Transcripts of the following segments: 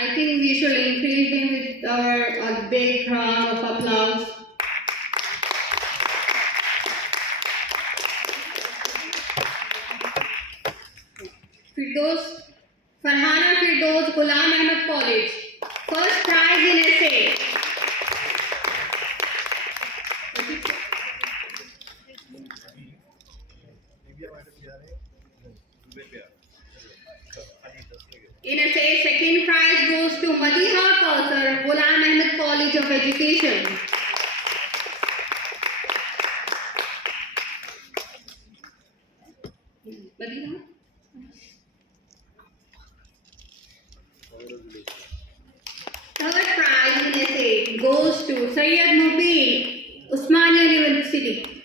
I think we should increase them with a big round of applause. Firdaus, Farhana Firdaus, Ghulam Ahmed College. First prize in essay. In essay, second prize goes to Madiha Kauthar, Ghulam Ahmed College of Education. Madiha? Third prize in essay goes to Sayyid Mubin, Usmania University.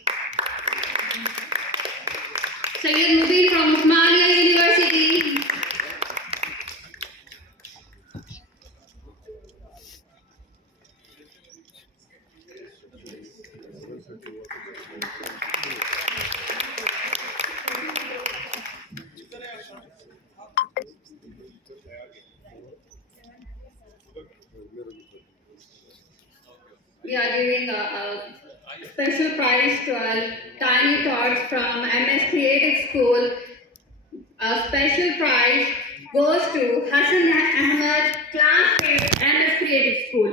Sayyid Mubin from Usmania University. We are giving a special prize to our tiny tots from MS Creative School. A special prize goes to Hassan Ahmed, Class 8, MS Creative School.